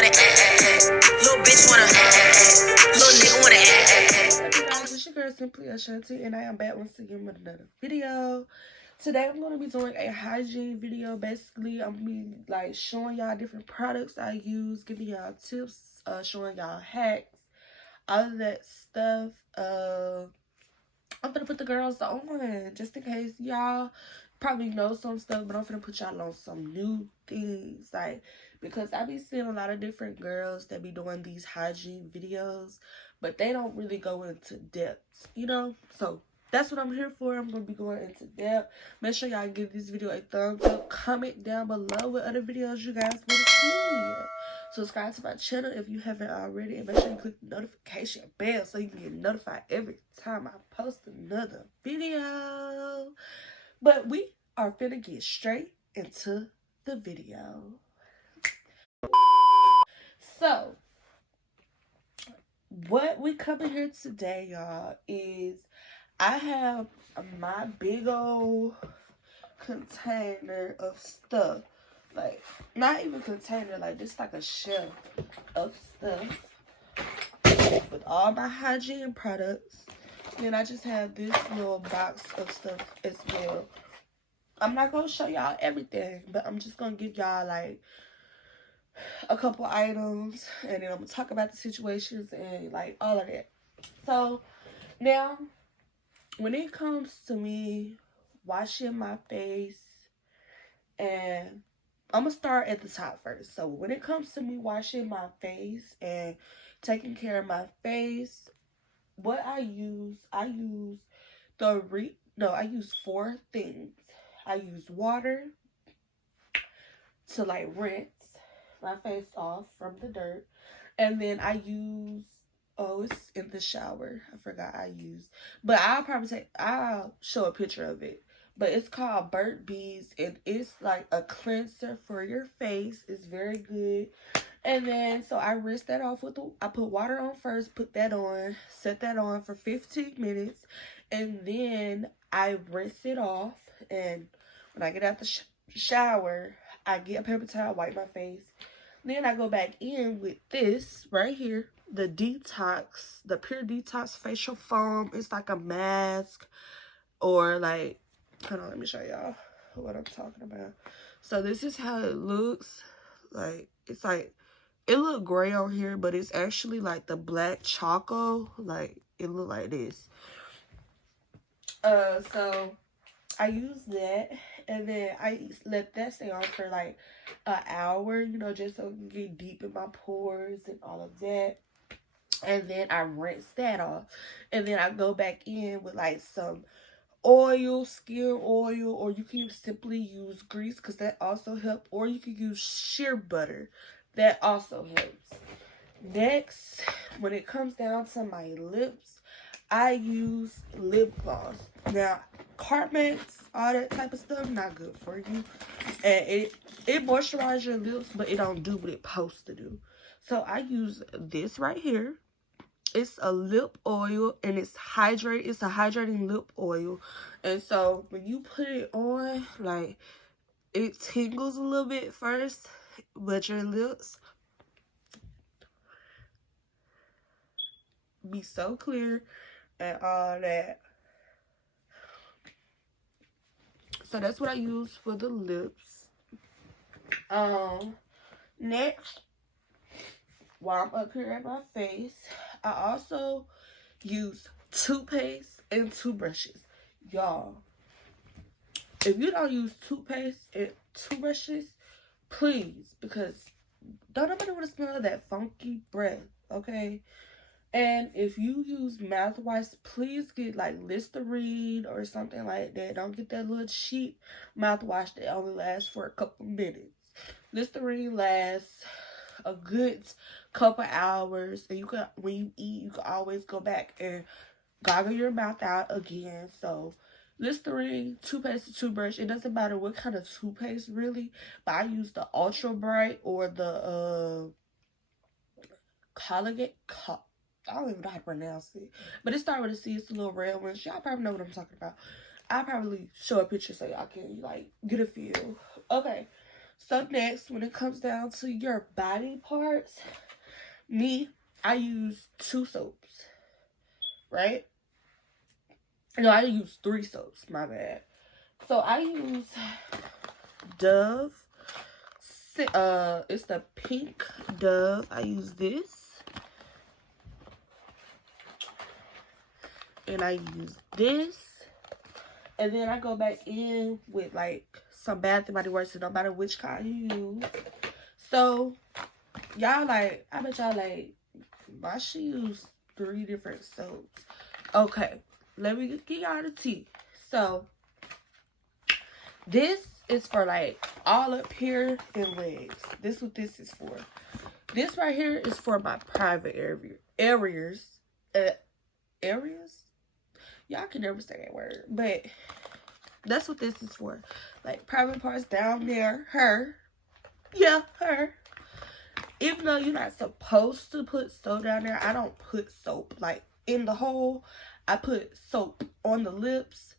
wanna little bitch wanna little nigga wanna Hey guys, it's your girl Simply Ashanti, and I am back once again with another video. Today I'm going to be doing a hygiene video. Basically, I'm going to be like showing y'all different products I use, giving y'all tips, showing y'all hacks, all of that stuff. I'm gonna put the girls on just in case y'all probably know some stuff, but I'm gonna put y'all on some new things, like, because I be seeing a lot of different girls that be doing these hygiene videos, but they don't really go into depth, you know. So that's what I'm here for. I'm gonna be going into depth. Make sure y'all give this video a thumbs up. Comment down below what other videos you guys want to see. Subscribe to my channel if you haven't already, and make sure you click the notification bell so you can get notified every time I post another video. But we are finna get straight into the video. So, what we coming here today, y'all, is I have my big old container of stuff. Like, not even container, like just like a shelf of stuff with all my hygiene products. And I just have this little box of stuff as well. I'm not gonna show y'all everything, but I'm just gonna give y'all like a couple items, and then I'm gonna talk about the situations and like all of that. So now, when it comes to me washing my face, and I'm gonna start at the top first. So when it comes to me washing my face and taking care of my face, what I use four things. I use water to like rinse my face off from the dirt, and then I use, oh, it's in the shower, I forgot but I'll show a picture of it. But it's called Burnt Bees, and it's like a cleanser for your face. It's very good. And then, so I rinse that off I put water on first, put that on, set that on for 15 minutes. And then I rinse it off. And when I get out the shower, I get a paper towel, wipe my face. Then I go back in with this right here, the Pure Detox facial foam. It's like a mask, or like, hold on, let me show y'all what I'm talking about. So this is how it looks. Like, it's like, it look gray on here, but it's actually like the black choco. Like, it look like this. So I use that, and then I let that stay on for like an hour, you know, just so it can get deep in my pores and all of that. And then I rinse that off, and then I go back in with like some oil, skin oil, or you can simply use grease, because that also helps, or you can use shea butter. That also helps. Next, when it comes down to my lips, I use lip gloss. Now, Carmex, all that type of stuff, not good for you. And it moisturizes your lips, but it don't do what it's supposed to do. So I use this right here. It's a lip oil, and it's a hydrating lip oil. And so when you put it on, like, it tingles a little bit first, but your lips be so clear and all that. So that's what I use for the lips. Next, while I'm up here at my face, I also use toothpaste and toothbrushes. Y'all, if you don't use toothpaste and toothbrushes, please, because don't nobody want to smell that funky breath, okay? And if you use mouthwash, please get like Listerine or something like that. Don't get that little cheap mouthwash that only lasts for a couple minutes. Listerine lasts a good couple hours, and you can, when you eat, you can always go back and gargle your mouth out again. So Listerine, toothpaste, and toothbrush, it doesn't matter what kind of toothpaste really, but I use the Ultra Bright or the Colgate. I don't even know how to pronounce it, but it started with a C. It's the little red ones. Y'all probably know what I'm talking about. I'll probably show a picture so y'all can like get a feel. Okay, So next, when it comes down to your body parts, I use 2 soaps, right? No, I use 3 soaps, my bad. So I use Dove. It's the pink Dove. I use this. And I use this. And then I go back in with like some Bath and Body Works, no matter which kind you use. So y'all like, I bet y'all like, why she use 3 different soaps? Okay, let me get y'all the tea. So this is for like all up here and legs. This what this is for. This right here is for my private areas. Y'all can never say that word, but that's what this is for. Like private parts down there. Her. Even though you're not supposed to put soap down there, I don't put soap like in the hole. I put soap on the lips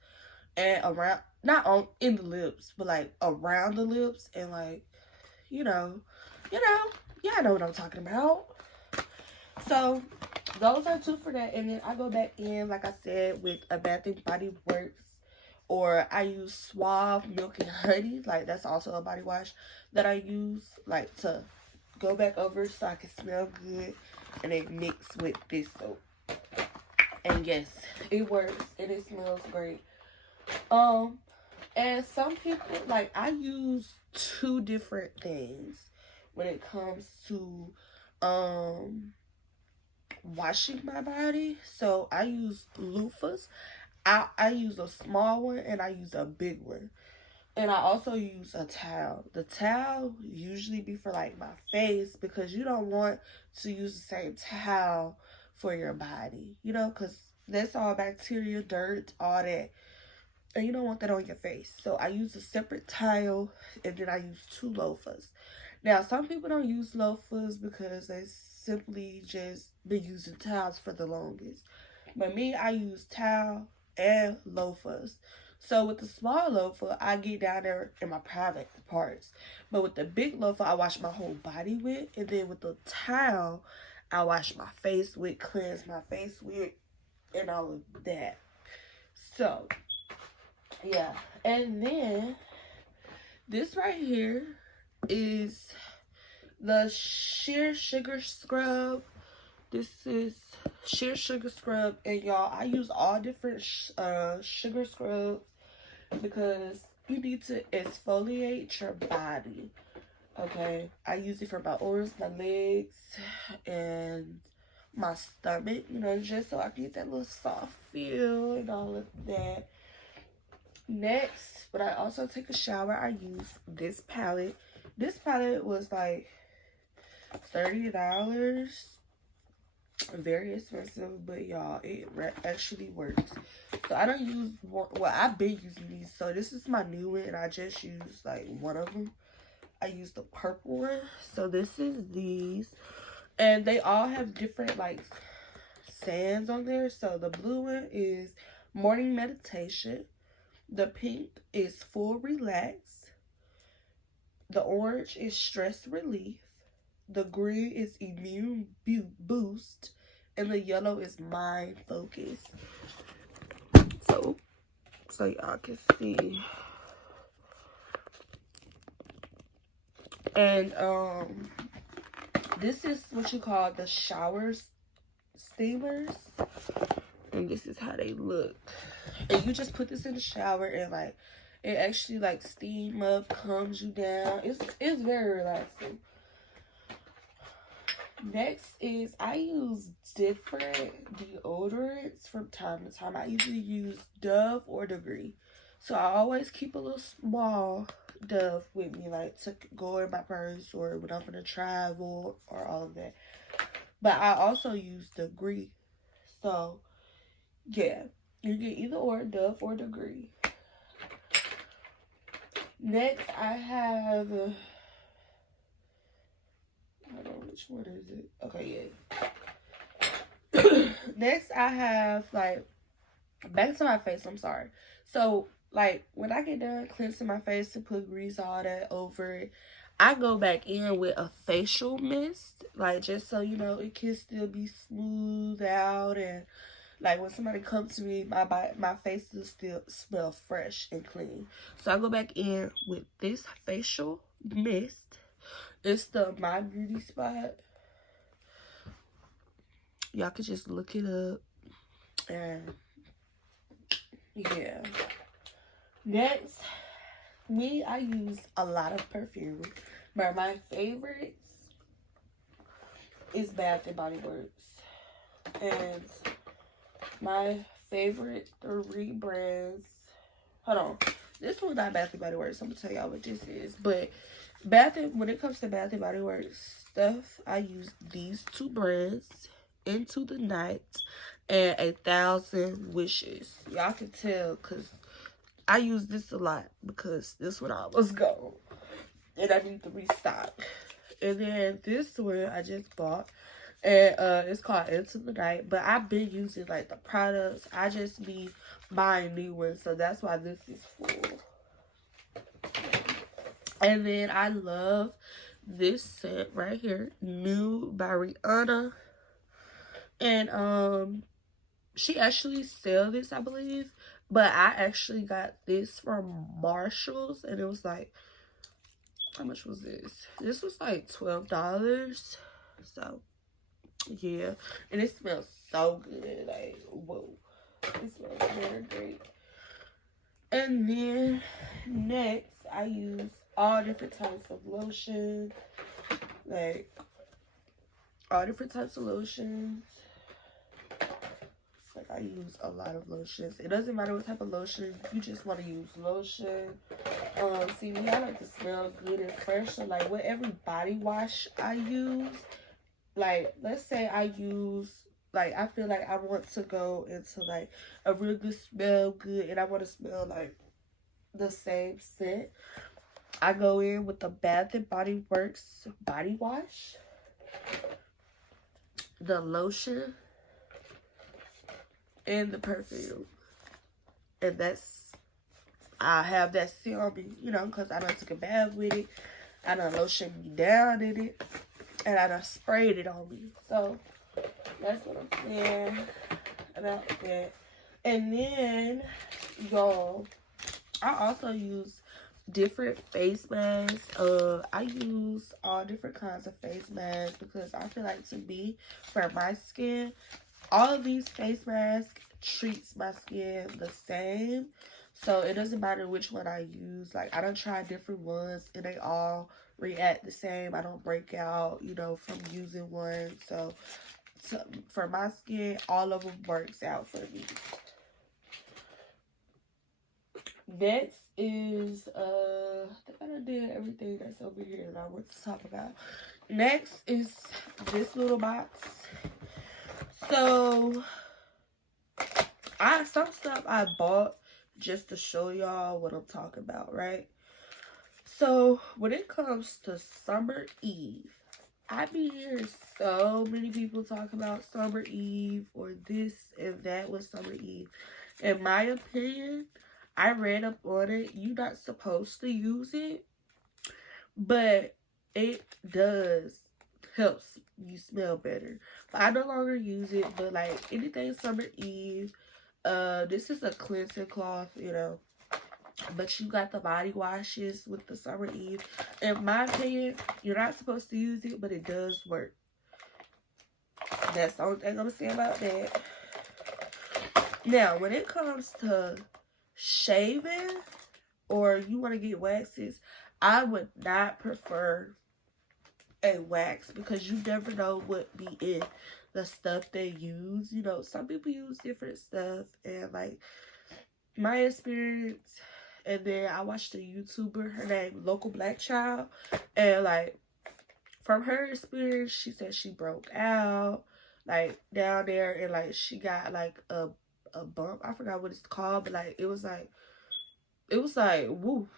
and around, not on in the lips, but like around the lips, and like, y'all know what I'm talking about. So those are 2 for that. And then I go back in, like I said, with a Bath and Body Works, or I use Suave Milk and Honey. Like that's also a body wash that I use like to go back over so I can smell good, and then mix with this soap. And yes, it works and it smells great. And some people, like, I use 2 different things when it comes to washing my body. So I use loofahs. I use a small one and I use a big one. And I also use a towel. The towel usually be for like my face, because you don't want to use the same towel for your body, because that's all bacteria, dirt, all that. And you don't want that on your face. So I use a separate towel, and then I use 2 loafers. Now, some people don't use loafers because they simply just been using towels for the longest. But me, I use towel and loafers. So with the small loafer, I get down there in my private parts. But with the big loafer, I wash my whole body with. And then with the towel, I wash my face with, cleanse my face with, and all of that. So yeah. And then this right here is the Sheer Sugar Scrub. This is Sheer Sugar Scrub. And y'all, I use all different sugar scrubs because you need to exfoliate your body. Okay, I use it for my arms, my legs, and my stomach, just so I can get that little soft feel and all of that. Next, but I also take a shower, I use this palette. This palette was like $30. Very expensive, but y'all, it actually works. So I don't use more. Well, I've been using these, so this is my new one, and I just used like one of them. I used the purple one. So this is these, and they all have different like sands on there. So the blue one is morning meditation. The pink is full relax. The orange is stress relief. The green is immune boost. And the yellow is mind focus. So y'all can see. And this is what you call the shower steamers. And this is how they look. And you just put this in the shower, and like it actually like steam up, calms you down. It's very relaxing. Next is I use different deodorants from time to time. I usually use Dove or Degree. So I always keep a little small Dove with me, like to go in my purse or when I'm gonna travel or all of that. But I also use Degree. So yeah, you get either or, Dove or Degree. Next I have I don't know which one is it. Okay, yeah. Next, I have, like, back to my face, I'm sorry. So, like, when I get done cleansing my face to put grease, all that over it, I go back in with a facial mist, like just so you know it can still be smoothed out, and like when somebody comes to me, my face will still smell fresh and clean. So I go back in with this facial mist. It's the My Beauty Spot. Y'all can just look it up. And yeah. Next, I use a lot of perfume. But my favorites is Bath and Body Works. And my favorite 3 brands. Hold on. This one's not Bath and Body Works. I'm going to tell y'all what this is. But when it comes to Bath and Body Works stuff, I use these 2 brands. Into the Night and 1,000 Wishes. Y'all can tell because I use this a lot because this one almost gone. And I need to restock. And then this one I just bought. And it's called Into the Night. But I've been using like the products. I just be buying new ones. So that's why this is full. And then I love this scent right here. New by Rihanna. And she actually sells this, I believe. But I actually got this from Marshall's. And it was like, how much was this? This was like $12. So, yeah. And it smells so good. Like, whoa. It smells very great. And then, next, I use all different types of lotion. Like, all different types of lotions. Like, I use a lot of lotions. It doesn't matter what type of lotion. You just want to use lotion. See, me, I like to smell good and fresh. So, like, with every body wash I use, like, let's say I use, like, I feel like I want to go into, like, a real good smell good. And I want to smell, like, the same scent. I go in with the Bath and Body Works body wash. The lotion. And the perfume. And I have that scent on me, you know, because I done took a bath with it. I done lotioned me down in it. And I done sprayed it on me. So, that's what I'm saying about that. And then, y'all, I also use different face masks. I use all different kinds of face masks because I feel like, to me, for my skin, all of these face masks treats my skin the same. So it doesn't matter which one I use. Like, I done tried different ones and they all react the same. I don't break out, you know, from using one. So for my skin, all of them works out for me. Next is, I think I done did everything that's over here that I want to talk about. Next is this little box. So, some stuff I bought just to show y'all what I'm talking about, right? So, when it comes to Summer Eve, I be hearing so many people talk about Summer Eve or this and that with Summer Eve. In my opinion, I read up on it. You're not supposed to use it, but it does help you smell better. But I no longer use it, but like anything Summer Eve, this is a cleansing cloth, you know. But you got the body washes with the Summer Eve. In my opinion, you're not supposed to use it, but it does work. That's the only thing I'm gonna say about that. Now, when it comes to shaving or you want to get waxes, I would not prefer a wax because you never know what be in the stuff they use. You know, some people use different stuff, and like my experience, and then I watched a YouTuber, her name Local Black Child, and like from her experience, she said she broke out like down there, and like she got like a bump. I forgot what it's called, but like it was like woo.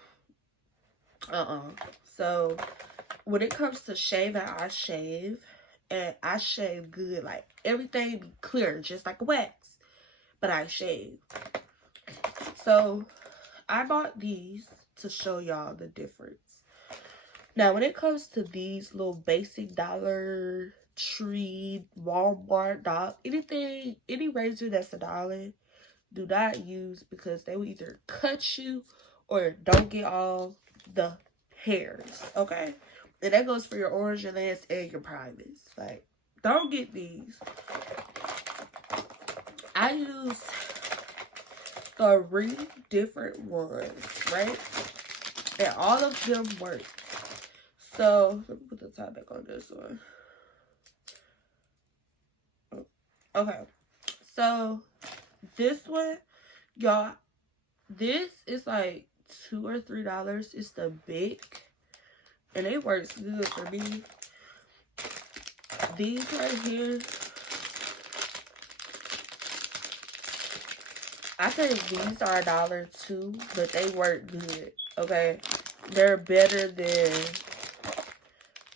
So when it comes to shaving, I shave, and I shave good. Like everything be clear, just like a wax, but I shave. So I bought these to show y'all the difference. Now, when it comes to these little basic Dollar Tree, Walmart, anything, any razor that's $1, do not use, because they will either cut you or don't get all the hairs, okay? And that goes for your orange, your lance, and your privates. Like, don't get these. I use 3 different ones, right? And all of them work. So, let me put the top back on this one. Okay. So, this one, y'all, this is like $2 or $3. It's the big, and it works good for me. These right here, I think these are $1 too, but they work good. Okay, they're better than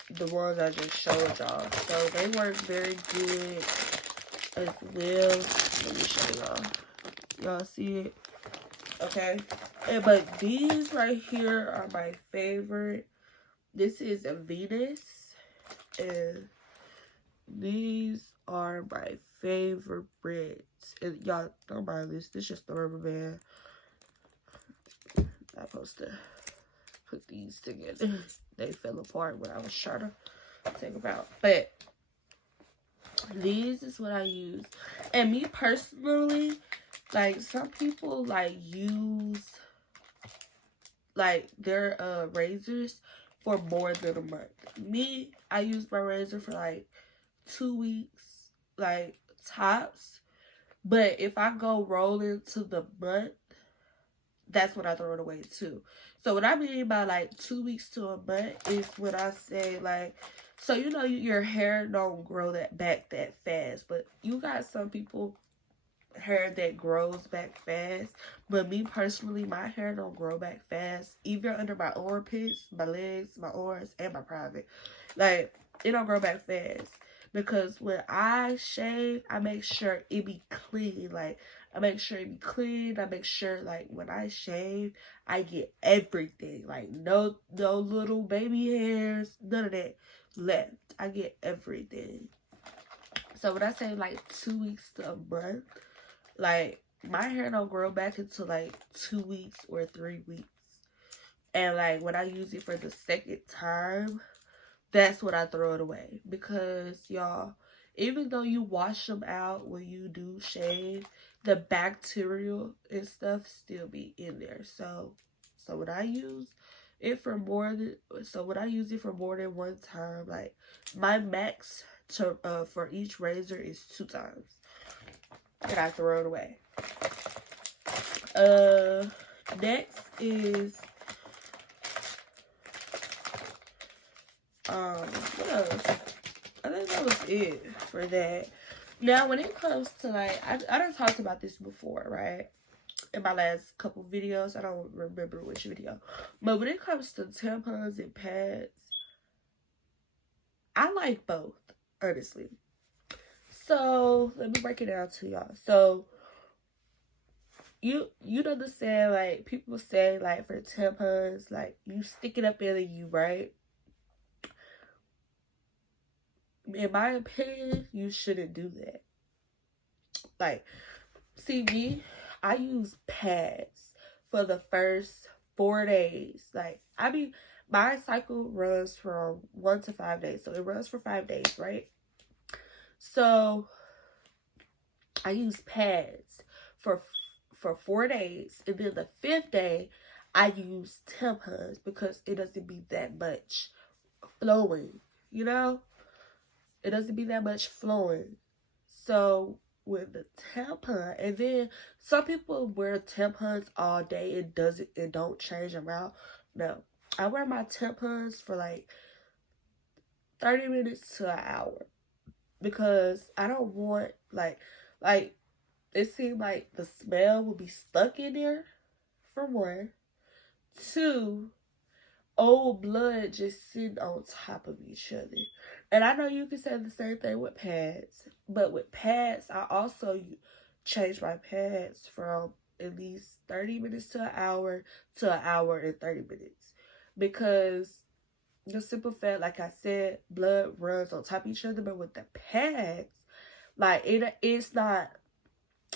the ones I just showed y'all. So they work very good as well. Let me show y'all. Y'all see it? Okay. But these right here are my favorite. This is a Venus. And these are my favorite. And y'all don't mind this. This is just the rubber band. I'm supposed to put these together. They fell apart when I was trying to take them out. But these is what I use. And me personally, like, some people like use like their razors for more than a month. Me, I use my razor for like 2 weeks, like tops. But if I go roll into the month, that's when I throw it away too. So what I mean by like 2 weeks to a month is when I say, like, so you know your hair don't grow back that fast, but you got some people hair that grows back fast. But me personally, my hair don't grow back fast, even under my armpits, my legs, my arms, and my private. Like, it don't grow back fast. Because when I shave, I make sure it be clean. Like, I make sure it be clean. I make sure, like, when I shave, I get everything. Like, no little baby hairs, none of that left. I get everything. So when I say, like, 2 weeks to a month, like, my hair don't grow back until, like, 2 weeks or 3 weeks. And, like, when I use it for the second time, that's when I throw it away. Because, y'all, even though you wash them out when you do shave, the bacterial and stuff still be in there. So when I use it for more than one time, like, my max to for each razor is 2 times. And I throw it away. Next is what else? I think that was it for that. Now, when it comes to, like, I done talked about this before, right? In my last couple videos. I don't remember which video. But when it comes to tampons and pads, I like both, honestly. So, let me break it down to y'all. So, you understand, like, people say, like, for tampons, like, you stick it up in you, right? In my opinion, you shouldn't do that. Like, see me, I use pads for the first 4 days. Like, I mean, my cycle runs from 1 to 5 days. So, it runs for 5 days, right? So, I use pads for 4 days. And then the 5th day, I use tampons because it doesn't be that much flowing, you know? It doesn't be that much flowing. So, with the tampon, and then some people wear tampons all day. It don't change them out. No. I wear my tampons for like 30 minutes to an hour. Because I don't want, like, it seemed like the smell would be stuck in there, for 1. 2, old blood just sitting on top of each other. And I know you can say the same thing with pads. But with pads, I also change my pads from at least 30 minutes to an hour and 30 minutes. Because the simple fact, like I said, blood runs on top of each other, but with the pads, like it's not,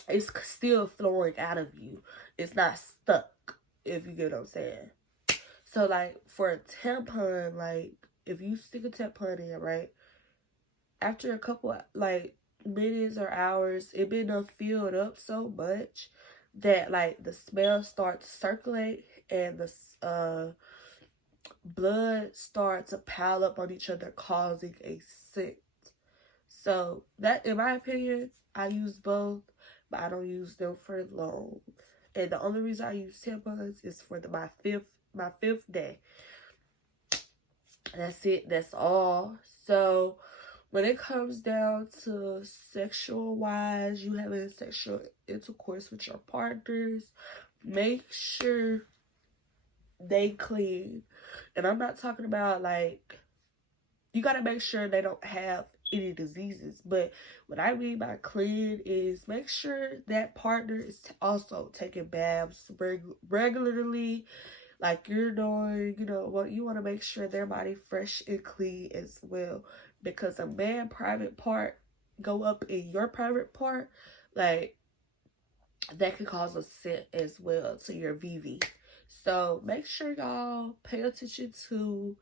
it's still flowing out of you. It's not stuck, if you get what I'm saying. So like for a tampon, like if you stick a tampon in, right, after a couple like minutes or hours, it been done filled up so much that like the smell starts to circulate and the blood starts to pile up on each other, causing a scent. So that, in my opinion, I use both, but I don't use them for long. And the only reason I use tampons is for my fifth day. That's it. That's all. So when it comes down to sexual wise, you having sexual intercourse with your partners, make sure they clean. And I'm not talking about like, you gotta make sure they don't have any diseases. But what I mean by clean is make sure that partner is also taking baths regularly, like you're doing. You know what, you want to make sure their body fresh and clean as well, because a man private part go up in your private part, like that could cause a scent as well to your VV. So make sure y'all pay attention to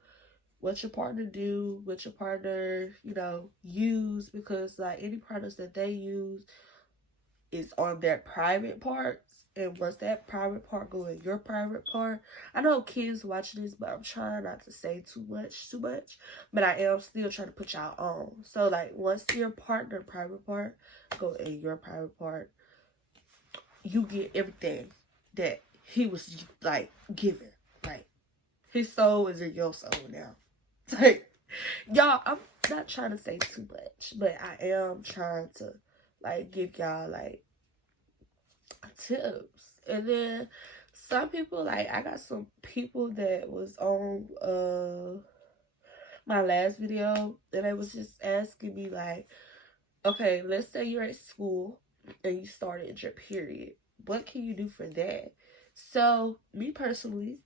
what your partner do, what your partner, you know, use, because like any products that they use is on their private parts. And once that private part go in your private part, I know kids watching this, but I'm trying not to say too much, but I am still trying to put y'all on. So like once your partner private part go in your private part, you get everything that he was like given. Like his soul is in your soul now. Like, y'all, I'm not trying to say too much, but I am trying to like give y'all like tips. And then some people, like I got some people that was on my last video, and they was just asking me like, okay, let's say you're at school and you started your period. What can you do for that? So me personally,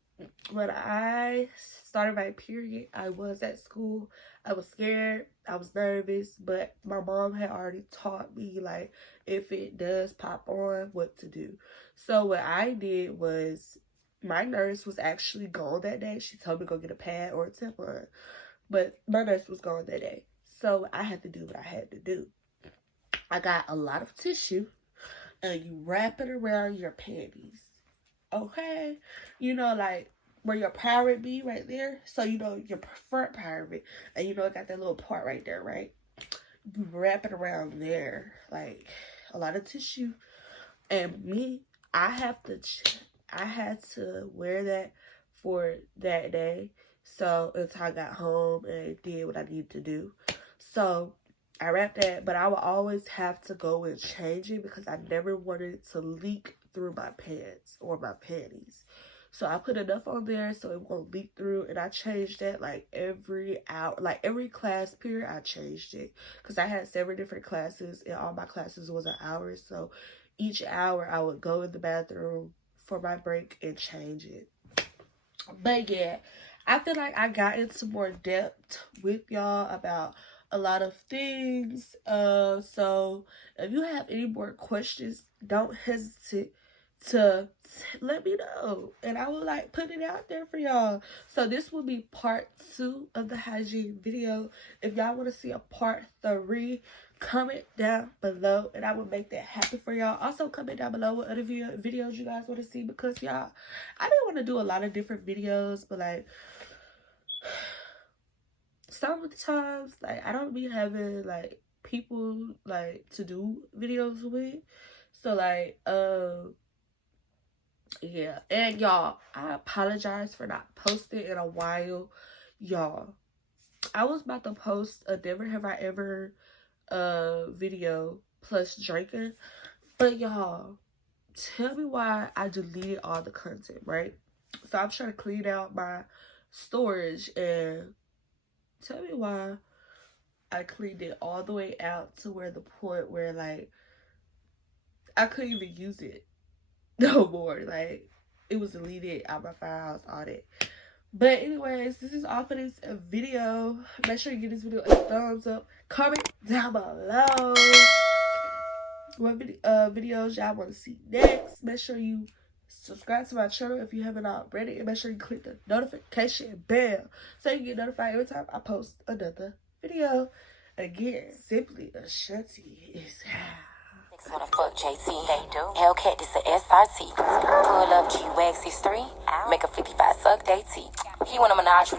when I started my period, I was at school. I was scared. I was nervous, but my mom had already taught me like if it does pop on, what to do. So what I did was, my nurse was actually gone that day. She told me to go get a pad or a tampon, but my nurse was gone that day. So I had to do what I had to do. I got a lot of tissue and you wrap it around your panties. Okay, you know, like where your private be right there. So you know your front private, and you know it got that little part right there, right? You wrap it around there, like a lot of tissue. And me, I had to wear that for that day. So until I got home and did what I needed to do. So I wrapped that, but I would always have to go and change it because I never wanted it to leak through my pants or my panties. So I put enough on there so it won't leak through, and I changed that like every hour, like every class period I changed it, because I had several different classes and all my classes was an hour. So each hour I would go in the bathroom for my break and change it. But yeah, I feel like I got into more depth with y'all about a lot of things. So if you have any more questions, don't hesitate to let me know, and I will like put it out there for y'all. So this will be part 2 of the hygiene video. If y'all want to see a part 3, comment down below and I will make that happen for y'all. Also comment down below what other videos you guys want to see, because y'all, I don't want to do a lot of different videos, but like some of the times like I don't be having like people like to do videos with. So like yeah. And y'all, I apologize for not posting in a while. Y'all, I was about to post a Never Have I Ever video plus drinking, but y'all, tell me why I deleted all the content, right? So I'm trying to clean out my storage, and tell me why I cleaned it all the way out to where the point where like I couldn't even use it no more. Like it was deleted out my files, all that. But anyways, this is all for this video. Make sure you give this video a thumbs up. Comment down below what videos y'all want to see next. Make sure you subscribe to my channel if you haven't already. And make sure you click the notification bell so you get notified every time I post another video. Again, Simply Ashanti is Wanna fuck JT. They do. Hellcat, this a SRT. Pull up G-Wax, 3. Make a 55 suck, they T. He want a menage.